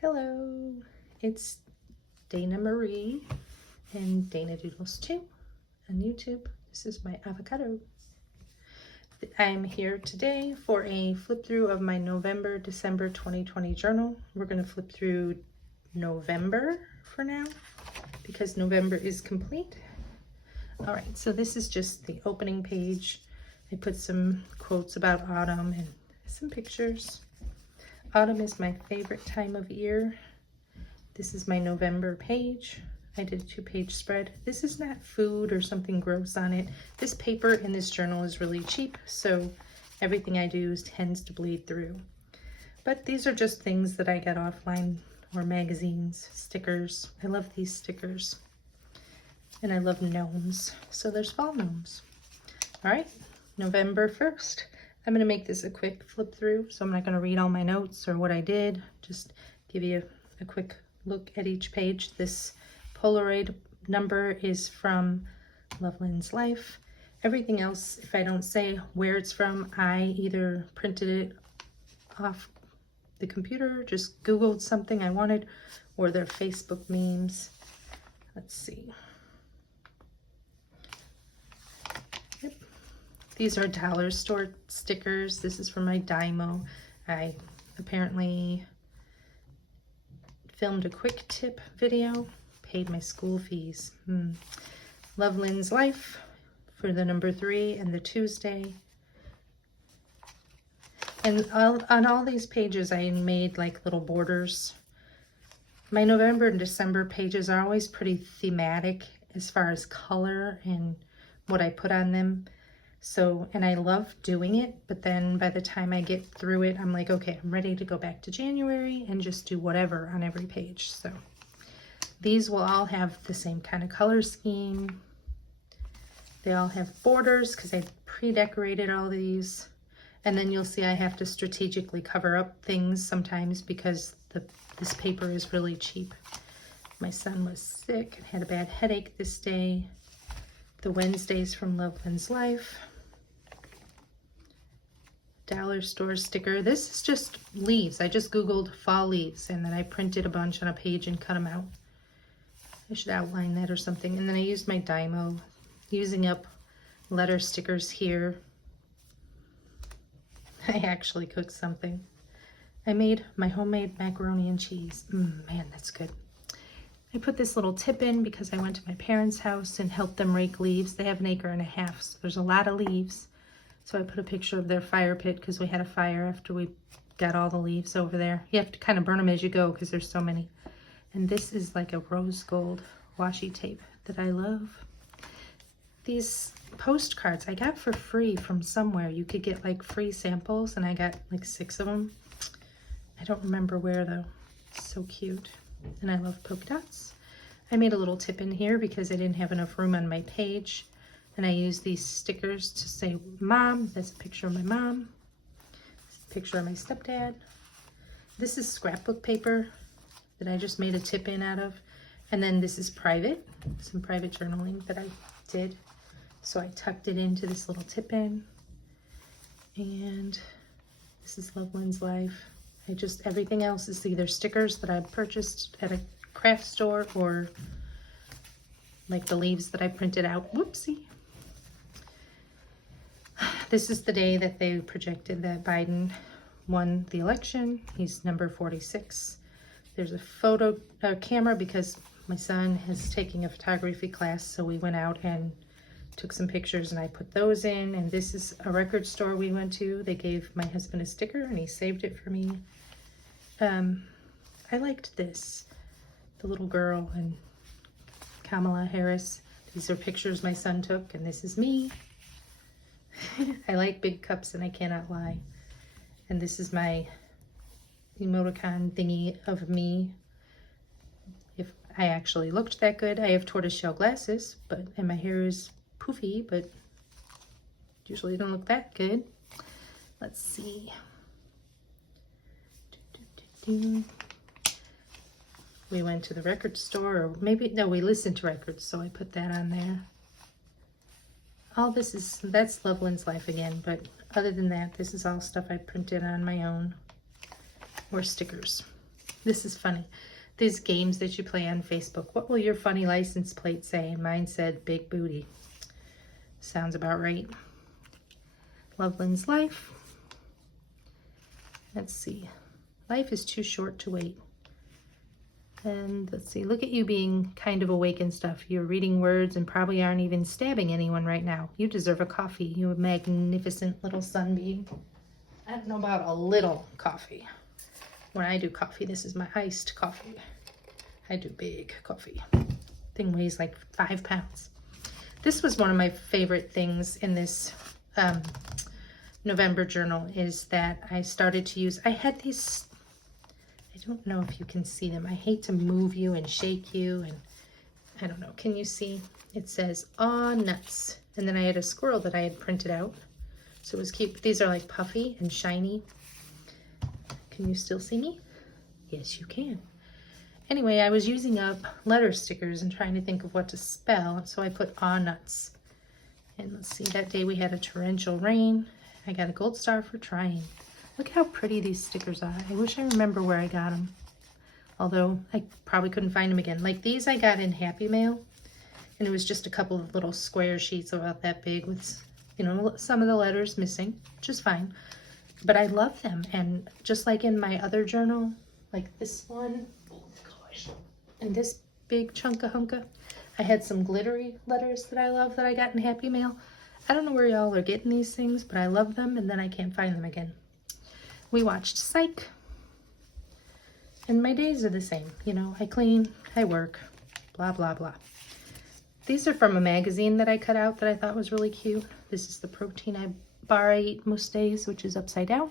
Hello, it's Dana Marie and Dana Doodles 2 on YouTube. This is my avocado. I'm here today for a flip through of my November-December 2020 journal. We're going to flip through November for now because November is complete. All right, so this is just the opening page. I put some quotes about autumn and some pictures. Autumn is my favorite time of year. This is my November page. I did a 2-page spread. This is not food or something gross on it. This paper in this journal is really cheap, so everything I do tends to bleed through. But these are just things that I got offline, or magazines, stickers. I love these stickers. And I love gnomes. So there's fall gnomes. All right, November 1st. I'm going to make this a quick flip through, so I'm not going to read all my notes or what I did. Just give you a quick look at each page. This Polaroid number is from Loveland's Life. Everything else, if I don't say where it's from, I either printed it off the computer, just Googled something I wanted, or they're Facebook memes. Let's see. Yep. These are dollar store stickers. This is from my Dymo. I apparently filmed a quick tip video, paid my school fees. Loveland's Life for the number 3 and the Tuesday. And on all these pages, I made like little borders. My November and December pages are always pretty thematic as far as color and what I put on them. So, and I love doing it, but then by the time I get through it, I'm like, okay, I'm ready to go back to January and just do whatever on every page. So these will all have the same kind of color scheme. They all have borders because I pre-decorated all these. And then you'll see I have to strategically cover up things sometimes because this paper is really cheap. My son was sick and had a bad headache this day. The Wednesdays from Loveland's Life. Dollar store sticker. This is just leaves. I just Googled fall leaves and then I printed a bunch on a page and cut them out. I should outline that or something. And then I used my Dymo, using up letter stickers here. I actually cooked something. I made my homemade macaroni and cheese. Man, that's good. I put this little tip in because I went to my parents' house and helped them rake leaves. They have 1.5 acres, so there's a lot of leaves. So I put a picture of their fire pit because we had a fire after we got all the leaves over there. You have to kind of burn them as you go because there's so many. And this is like a rose gold washi tape that I love. These postcards I got for free from somewhere. You could get like free samples and I got like 6 of them. I don't remember where though. So cute. And I love polka dots. I made a little tip in here because I didn't have enough room on my page. And I used these stickers to say mom. That's a picture of my mom. A picture of my stepdad. This is scrapbook paper that I just made a tip in out of. And then this is private, some private journaling that I did. So I tucked it into this little tip in. And this is Loveland's Life. Everything else is either stickers that I purchased at a craft store or like the leaves that I printed out. Whoopsie. This is the day that they projected that Biden won the election. He's number 46. There's a camera because my son is taking a photography class. So we went out and took some pictures and I put those in. And this is a record store we went to. They gave my husband a sticker and he saved it for me. I liked this, the little girl and Kamala Harris. These are pictures my son took and this is me. I like big cups and I cannot lie. And this is my emoticon thingy of me. If I actually looked that good, I have tortoiseshell glasses, and my hair is poofy, but usually don't look that good. Let's see. We went to the record store, or maybe, no, we listened to records, so I put that on there. All this is, that's Loveland's Life again, but other than that, this is all stuff I printed on my own, or stickers. This is funny. These games that you play on Facebook. What will your funny license plate say? Mine said big booty. Sounds about right. Loveland's life. Let's see. Life is too short to wait. And let's see, look at you being kind of awake and stuff. You're reading words and probably aren't even stabbing anyone right now. You deserve a coffee, you magnificent little sunbeam. I don't know about a little coffee. When I do coffee, this is my iced coffee. I do big coffee. Thing weighs like 5 pounds. This was one of my favorite things in this November journal, is that I started to use, I had these, I don't know if you can see them. I hate to move you and shake you, and I don't know, can you see? It says, aw, nuts. And then I had a squirrel that I had printed out. So it was cute. These are like puffy and shiny. Can you still see me? Yes, you can. Anyway, I was using up letter stickers and trying to think of what to spell. So I put aw, nuts. And let's see, that day we had a torrential rain. I got a gold star for trying. Look how pretty these stickers are. I wish I remember where I got them. Although I probably couldn't find them again. Like these I got in Happy Mail. And it was just a couple of little square sheets about that big with, you know, some of the letters missing, which is fine. But I love them. And just like in my other journal, like this one, oh gosh, and this big chunka hunka, I had some glittery letters that I love that I got in Happy Mail. I don't know where y'all are getting these things, but I love them, and then I can't find them again. We watched Psych, and my days are the same. You know, I clean, I work, blah, blah, blah. These are from a magazine that I cut out that I thought was really cute. This is the protein bar I eat most days, which is upside down.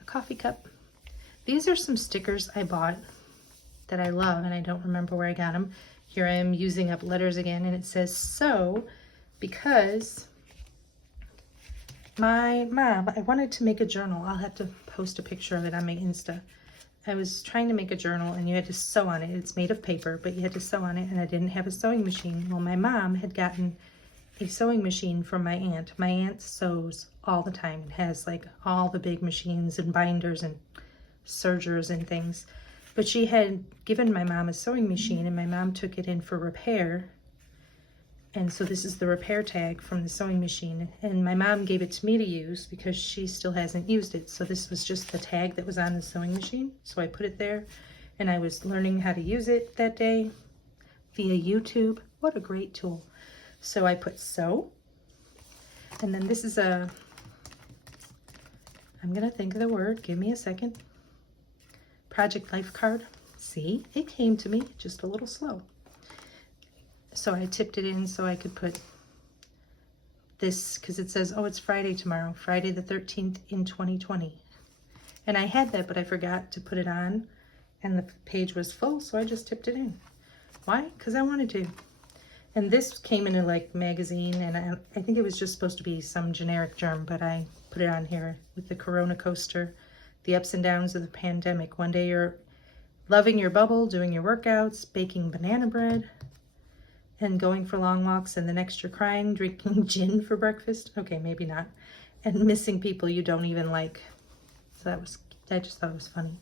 A coffee cup. These are some stickers I bought that I love, and I don't remember where I got them. Here I am using up letters again, and it says, so, because my mom, I wanted to make a journal. I'll have to post a picture of it on my Insta. I was trying to make a journal, and you had to sew on it. It's made of paper, but you had to sew on it, and I didn't have a sewing machine. Well, my mom had gotten a sewing machine from my aunt. My aunt sews all the time. It has like all the big machines and binders and sergers and things. But she had given my mom a sewing machine, and my mom took it in for repair. And so this is the repair tag from the sewing machine. And my mom gave it to me to use because she still hasn't used it. So this was just the tag that was on the sewing machine. So I put it there, and I was learning how to use it that day via YouTube. What a great tool. So I put sew. And then this is I'm gonna think of the word, give me a second. Project Life card. See, it came to me just a little slow. So I tipped it in so I could put this, because it says, oh, it's Friday tomorrow, Friday the 13th in 2020. And I had that, but I forgot to put it on, and the page was full, so I just tipped it in. Why? Because I wanted to. And this came in a like magazine, and I think it was just supposed to be some generic germ, but I put it on here with the Corona coaster, the ups and downs of the pandemic. One day you're loving your bubble, doing your workouts, baking banana bread, and going for long walks, and the next you're crying, drinking gin for breakfast. Okay, maybe not. And missing people you don't even like. So I just thought it was funny.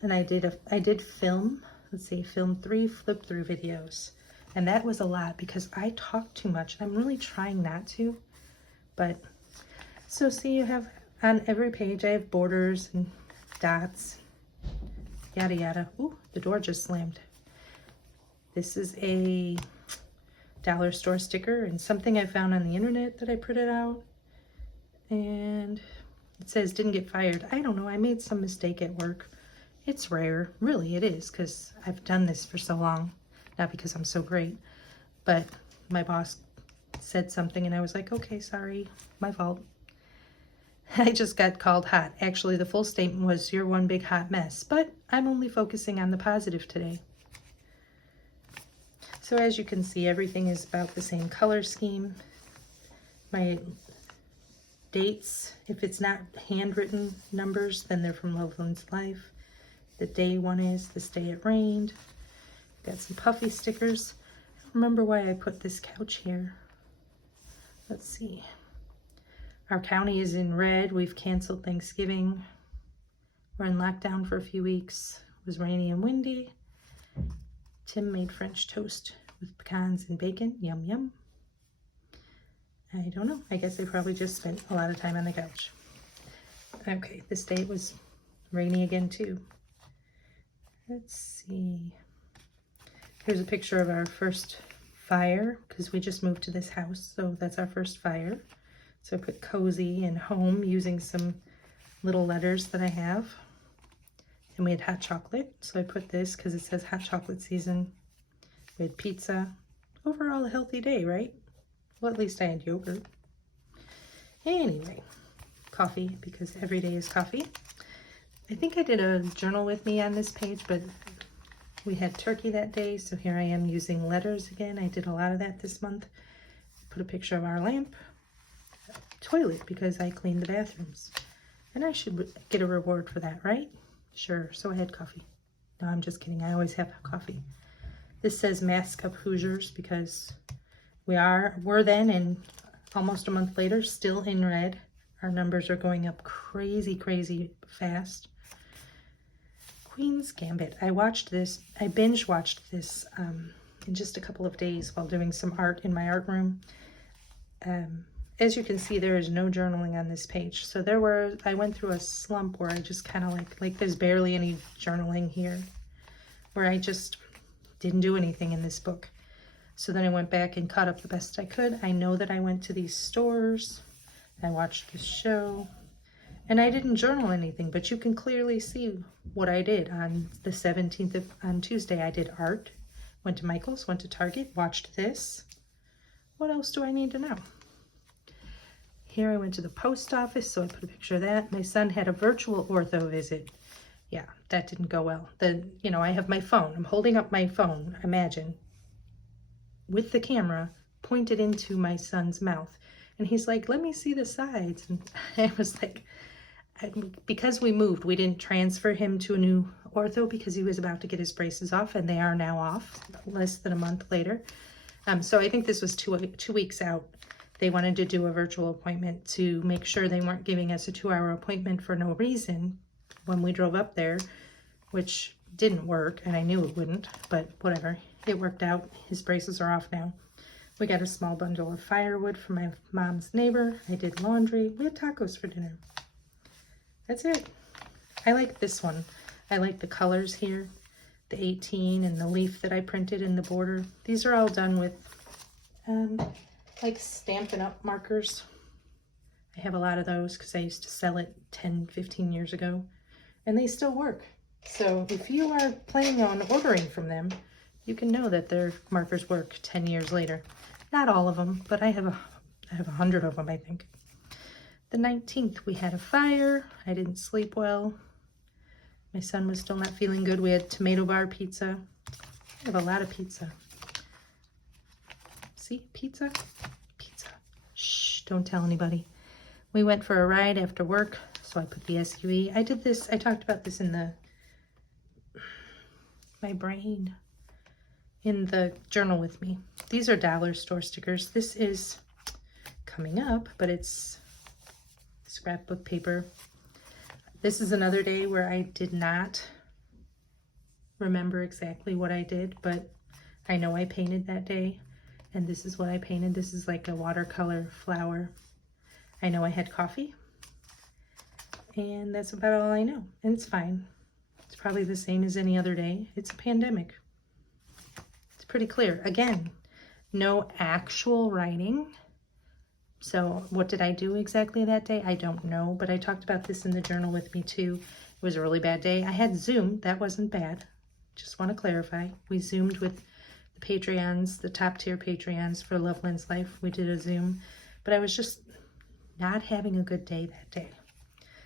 And I did film, let's see, film 3 flip through videos. And that was a lot because I talk too much. I'm really trying not to. But, so see, you have, on every page I have borders and dots, yada yada. Ooh, the door just slammed. This is a dollar store sticker and something I found on the internet that I printed out. And it says didn't get fired. I don't know, I made some mistake at work. It's rare, really it is, because I've done this for so long. Not because I'm so great, but my boss said something and I was like, okay, sorry, my fault. I just got called hot. Actually, the full statement was, you're one big hot mess, but I'm only focusing on the positive today. So as you can see, everything is about the same color scheme. My dates, if it's not handwritten numbers, then they're from Loveland's Life. The day one is this day it rained. Got some puffy stickers. I don't remember why I put this couch here. Let's see. Our county is in red. We've canceled Thanksgiving. We're in lockdown for a few weeks, was rainy and windy. Tim made French toast with pecans and bacon. Yum, yum. I don't know. I guess I probably just spent a lot of time on the couch. Okay, this day it was rainy again too. Let's see. Here's a picture of our first fire because we just moved to this house, so that's our first fire. So I put cozy and home using some little letters that I have. And we had hot chocolate, so I put this because it says hot chocolate season. We had pizza. Overall a healthy day, right? Well, at least I had yogurt. Anyway, coffee, because every day is coffee. I think I did a journal with me on this page, but we had turkey that day, so here I am using letters again. I did a lot of that this month. Put a picture of our lamp. Toilet, because I cleaned the bathrooms. And I should get a reward for that, right? Sure, so I had coffee. No, I'm just kidding. I always have coffee. This says Mask Up Hoosiers because we're then, and almost a month later, still in red. Our numbers are going up crazy, crazy fast. Queen's Gambit. I binge watched this in just a couple of days while doing some art in my art room. As you can see, there is no journaling on this page. So I went through a slump where I just kind of like there's barely any journaling here, where I just didn't do anything in this book. So then I went back and caught up the best I could. I know that I went to these stores, I watched the show, and I didn't journal anything, but you can clearly see what I did on the 17th on Tuesday. I did art, went to Michael's, went to Target, watched this. What else do I need to know? Here I went to the post office, so I put a picture of that. My son had a virtual ortho visit. Yeah, that didn't go well. I have my phone. I'm holding up my phone, imagine, with the camera pointed into my son's mouth. And he's like, let me see the sides. And I was like, because we moved, we didn't transfer him to a new ortho because he was about to get his braces off, and they are now off less than a month later. So I think this was two weeks out. They wanted to do a virtual appointment to make sure they weren't giving us a 2-hour appointment for no reason when we drove up there, which didn't work, and I knew it wouldn't, but whatever. It worked out. His braces are off now. We got a small bundle of firewood from my mom's neighbor. I did laundry. We had tacos for dinner. That's it. I like this one. I like the colors here, the 18 and the leaf that I printed in the border. These are all done with like Stampin' Up markers. I have a lot of those because I used to sell it 10, 15 years ago, and they still work. So if you are planning on ordering from them, you can know that their markers work 10 years later. Not all of them, but I have 100 of them, I think. The 19th, we had a fire. I didn't sleep well. My son was still not feeling good. We had tomato bar pizza. I have a lot of pizza. See, pizza? Pizza. Shh, don't tell anybody. We went for a ride after work, so I put the SUV. I did this, I talked about this in my brain, in the journal with me. These are dollar store stickers. This is coming up, but it's scrapbook paper. This is another day where I did not remember exactly what I did, but I know I painted that day, and this is what I painted. This is like a watercolor flower. I know I had coffee, and that's about all I know, and it's fine. It's probably the same as any other day. It's a pandemic. It's pretty clear. Again, no actual writing. So what did I do exactly that day? I don't know, but I talked about this in the journal with me too. It was a really bad day. I had Zoom. That wasn't bad. Just want to clarify. We Zoomed with the Patreons, the top tier Patreons for Loveland's Life. We did a Zoom, but I was just not having a good day that day.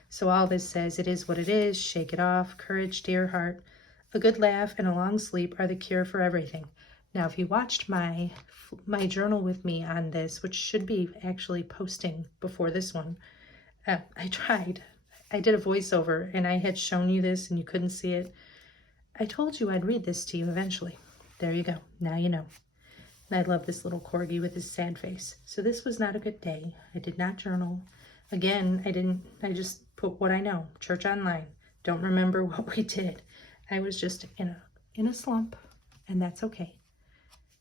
So all this says, it is what it is. Shake it off. Courage, dear heart. A good laugh and a long sleep are the cure for everything. Now, if you watched my journal with me on this, which should be actually posting before this one, I tried. I did a voiceover, and I had shown you this, and you couldn't see it. I told you I'd read this to you eventually. There you go. Now you know. And I love this little corgi with his sad face. So this was not a good day. I did not journal. Again, I just put what I know. Church online. Don't remember what we did. I was just in a slump, and that's okay.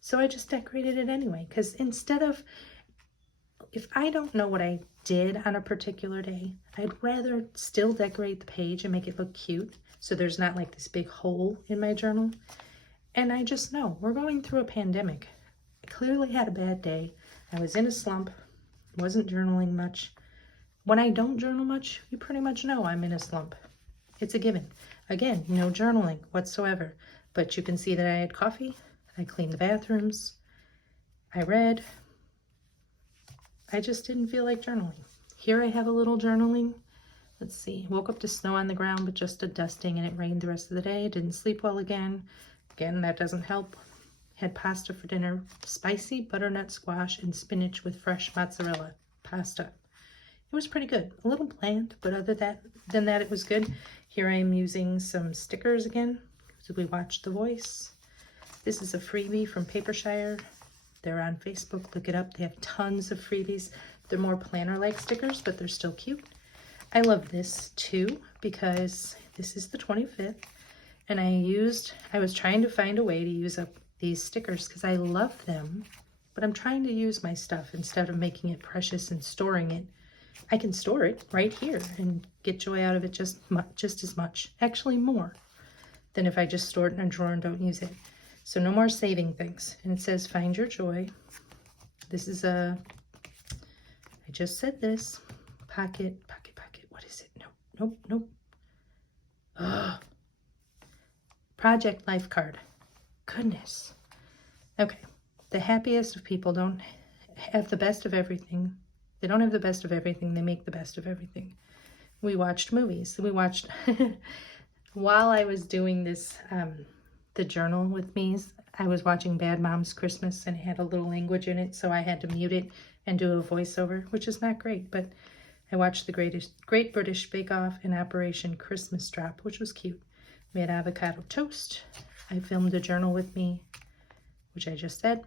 So I just decorated it anyway, because instead of, if I don't know what I did on a particular day, I'd rather still decorate the page and make it look cute, so there's not like this big hole in my journal. And I just know we're going through a pandemic. I clearly had a bad day. I was in a slump, wasn't journaling much. When I don't journal much, you pretty much know I'm in a slump. It's a given. Again, no journaling whatsoever, but you can see that I had coffee, I cleaned the bathrooms, I read. I just didn't feel like journaling. Here I have a little journaling. Let's see, woke up to snow on the ground, but just a dusting, and it rained the rest of the day. Didn't sleep well again. Again, that doesn't help. Had pasta for dinner, spicy butternut squash and spinach with fresh mozzarella pasta. It was pretty good. A little bland, but other than that, it was good. Here I am using some stickers again. So we watched The Voice. This is a freebie from Papershire. They're on Facebook. Look it up. They have tons of freebies. They're more planner-like stickers, but they're still cute. I love this too because this is the 25th, and I was trying to find a way to use up these stickers because I love them, but I'm trying to use my stuff instead of making it precious and storing it. I can store it right here and get joy out of it just as much, actually more, than if I just store it in a drawer and don't use it. So no more saving things. And it says, find your joy. This is I just said this, pocket. What is it? Nope. Ugh. Project life card. Goodness. Okay. The happiest of people don't have the best of everything. They don't have the best of everything. They make the best of everything. We watched movies. We watched, while I was doing this, the journal with me, I was watching Bad Moms Christmas, and it had a little language in it, so I had to mute it and do a voiceover, which is not great, but I watched the Great British Bake Off and Operation Christmas Drop, which was cute. We had avocado toast. I filmed a journal with me, which I just said.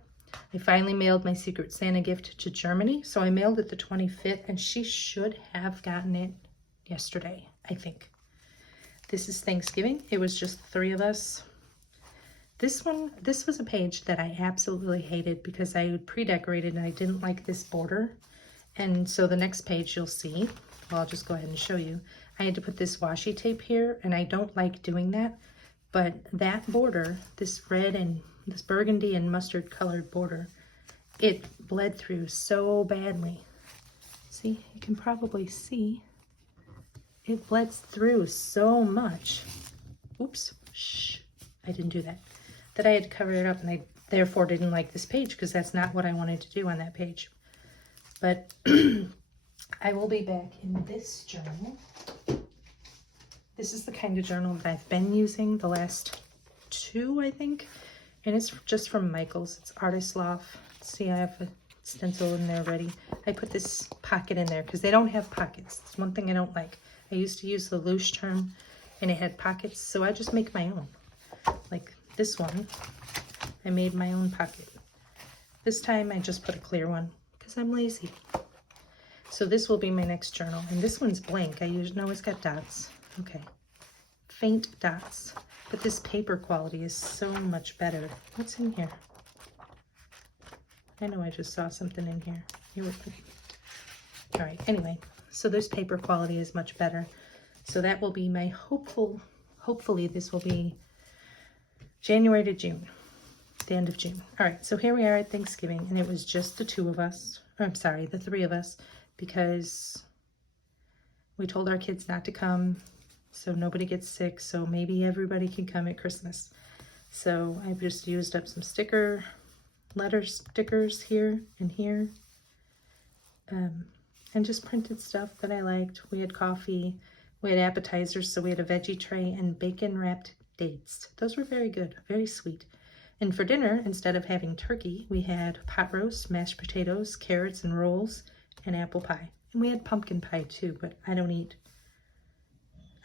I finally mailed my Secret Santa gift to Germany. So I mailed it the 25th, and she should have gotten it yesterday, I think. This is Thanksgiving. It was just 3 of us. This was a page that I absolutely hated because I pre-decorated and I didn't like this border. And so the next page you'll see, well, I'll just go ahead and show you. I had to put this washi tape here, and I don't like doing that. But that border, this red and this burgundy and mustard colored border, it bled through so badly. See, you can probably see. It bled through so much. Oops, shh, I didn't do that. That I had to cover it up, and I therefore didn't like this page because that's not what I wanted to do on that page. But I will be back in this journal. This is the kind of journal that I've been using the last 2, I think. And it's just from Michaels. It's Artist Loft. See, I have a stencil in there ready. I put this pocket in there because they don't have pockets. It's one thing I don't like. I used to use the loose term, and it had pockets, so I just make my own. Like this one, I made my own pocket. This time I just put a clear one because I'm lazy. So this will be my next journal, and this one's blank. I usually know it's got dots. Okay, faint dots, but this paper quality is so much better. What's in here? I know I just saw something in here. All right, anyway, so this paper quality is much better. So that will be my hopefully this will be January to June, the end of June. All right, so here we are at Thanksgiving, and it was just the 2 of us, or I'm sorry, the 3 of us, because we told our kids not to come so nobody gets sick, so maybe everybody can come at Christmas. So I've just used up some letter stickers here and here, and just printed stuff that I liked. We had coffee, we had appetizers, so we had a veggie tray and bacon wrapped dates. Those were very good, very sweet. And for dinner, instead of having turkey, we had pot roast, mashed potatoes, carrots and rolls, and apple pie. And we had pumpkin pie too, but I don't eat.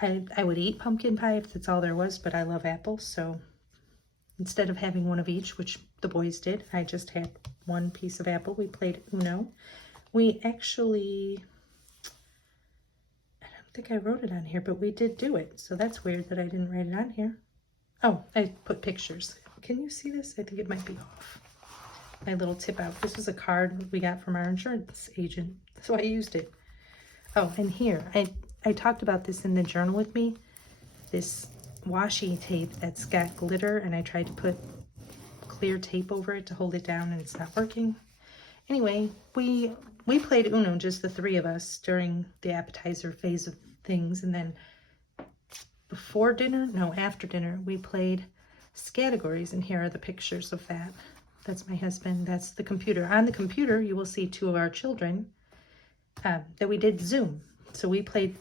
I would eat pumpkin pie if that's all there was, but I love apples, so instead of having one of each, which the boys did, I just had one piece of apple. We played Uno. We actually, I don't think I wrote it on here, but we did do it, so that's weird that I didn't write it on here. Oh, I put pictures. Can you see this? I think it might be off. My little tip out. This was a card we got from our insurance agent, so I used it. Oh, and here, I talked about this in the journal with me. This washi tape that's got glitter, and I tried to put clear tape over it to hold it down, and it's not working. Anyway, we played Uno, just the three of us, during the appetizer phase of things, and then after dinner, we played categories, and here are the pictures of that. That's my husband. That's the computer. On the computer, you will see two of our children that we did Zoom. So we played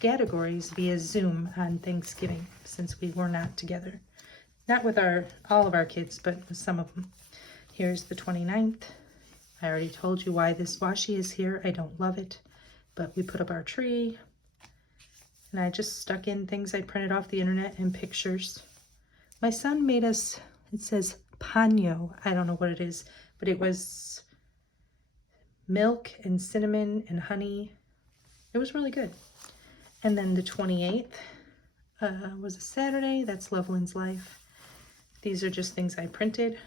categories via Zoom on Thanksgiving, since we were not together. Not with all of our kids, but with some of them. Here's the 29th. I already told you why this washi is here. I don't love it, but we put up our tree. And I just stuck in things I printed off the internet and pictures. My son made us, it says paño. I don't know what it is, but it was milk and cinnamon and honey. It was really good. And then the 28th was a Saturday. That's Loveland's Life. These are just things I printed.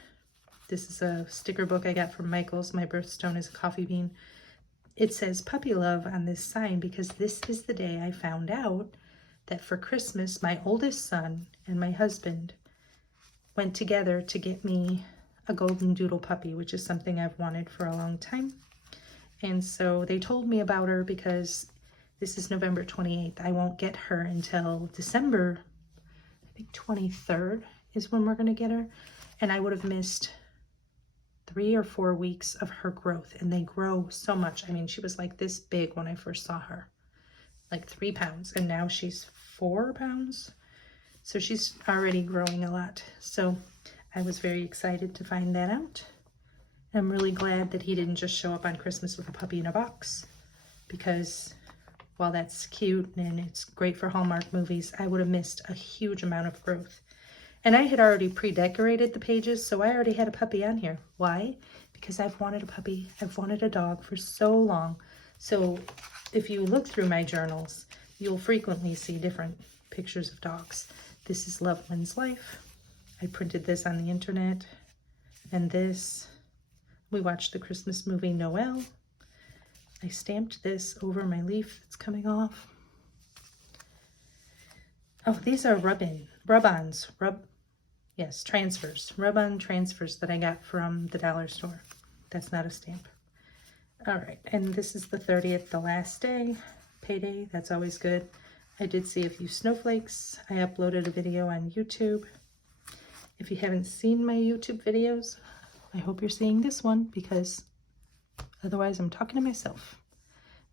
This is a sticker book I got from Michael's. My birthstone is a coffee bean. It says puppy love on this sign because this is the day I found out that for Christmas, my oldest son and my husband went together to get me a golden doodle puppy, which is something I've wanted for a long time. And so they told me about her because this is November 28th. I won't get her until December, I think 23rd is when we're going to get her. And I would have missed 3 or 4 weeks of her growth, and they grow so much. I mean, she was like this big when I first saw her, like 3 pounds, and now she's 4 pounds. So she's already growing a lot. So I was very excited to find that out. I'm really glad that he didn't just show up on Christmas with a puppy in a box, because while that's cute and it's great for Hallmark movies, I would have missed a huge amount of growth. And I had already pre-decorated the pages, so I already had a puppy on here. Why? Because I've wanted a puppy. I've wanted a dog for so long. So if you look through my journals, you'll frequently see different pictures of dogs. This is Loveland's Life. I printed this on the internet. And this, we watched the Christmas movie Noel. I stamped this over my leaf that's coming off. Oh, these are transfers. Rub-on transfers that I got from the dollar store. That's not a stamp. All right, and this is the 30th, the last day, payday. That's always good. I did see a few snowflakes. I uploaded a video on YouTube. If you haven't seen my YouTube videos, I hope you're seeing this one, because otherwise I'm talking to myself,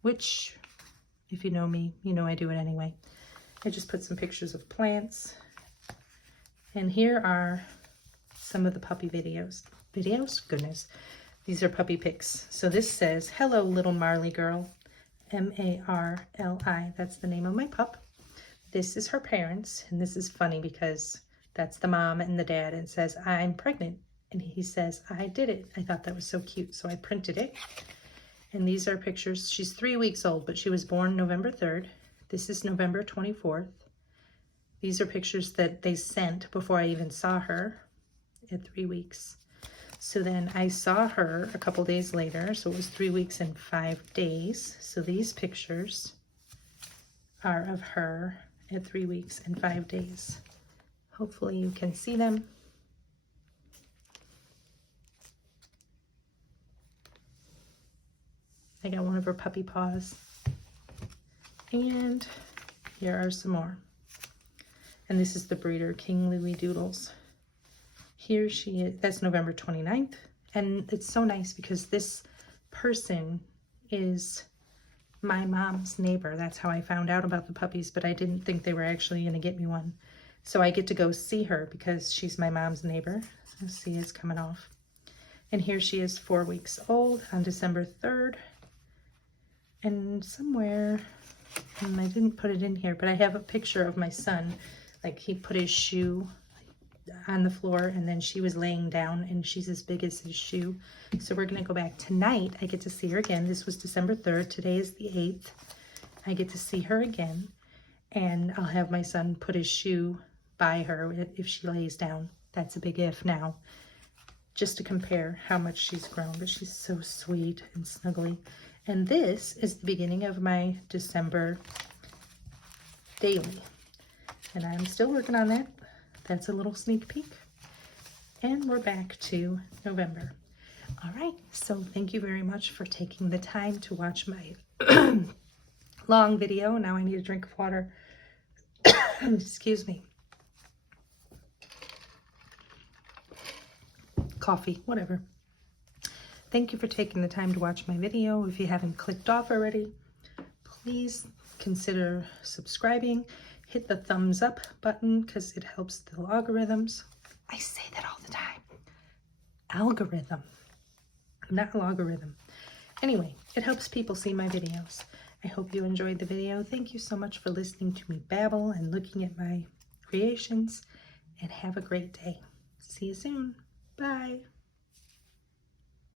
which, if you know me, you know I do it anyway. I just put some pictures of plants. And here are some of the puppy videos. Goodness. These are puppy pics. So this says, hello, little Marley girl. M-A-R-L-I. That's the name of my pup. This is her parents. And this is funny because that's the mom and the dad. And it says, I'm pregnant. And he says, I did it. I thought that was so cute. So I printed it. And these are pictures. She's 3 weeks old, but she was born November 3rd. This is November 24th. These are pictures that they sent before I even saw her at 3 weeks. So then I saw her a couple days later. So it was 3 weeks and 5 days. So these pictures are of her at 3 weeks and 5 days. Hopefully you can see them. I got one of her puppy paws. And here are some more. And this is the breeder, King Louie Doodles. Here she is. That's November 29th. And it's so nice because this person is my mom's neighbor. That's how I found out about the puppies, but I didn't think they were actually going to get me one. So I get to go see her because she's my mom's neighbor. Let's see, it's coming off. And here she is, 4 weeks old on December 3rd. And somewhere, and I didn't put it in here, but I have a picture of my son. Like, he put his shoe on the floor, and then she was laying down, and she's as big as his shoe. So we're going to go back tonight. I get to see her again. This was December 3rd. Today is the 8th. I get to see her again, and I'll have my son put his shoe by her if she lays down. That's a big if now. Just to compare how much she's grown, but she's so sweet and snuggly. And this is the beginning of my December daily. And I'm still working on that. That's a little sneak peek. And we're back to November. All right, so thank you very much for taking the time to watch my long video. Now I need a drink of water. Excuse me. Coffee, whatever. Thank you for taking the time to watch my video. If you haven't clicked off already, please consider subscribing. Hit the thumbs up button because it helps the algorithms. I say that all the time. Algorithm, not logarithm. Anyway, it helps people see my videos. I hope you enjoyed the video. Thank you so much for listening to me babble and looking at my creations, and have a great day. See you soon. Bye.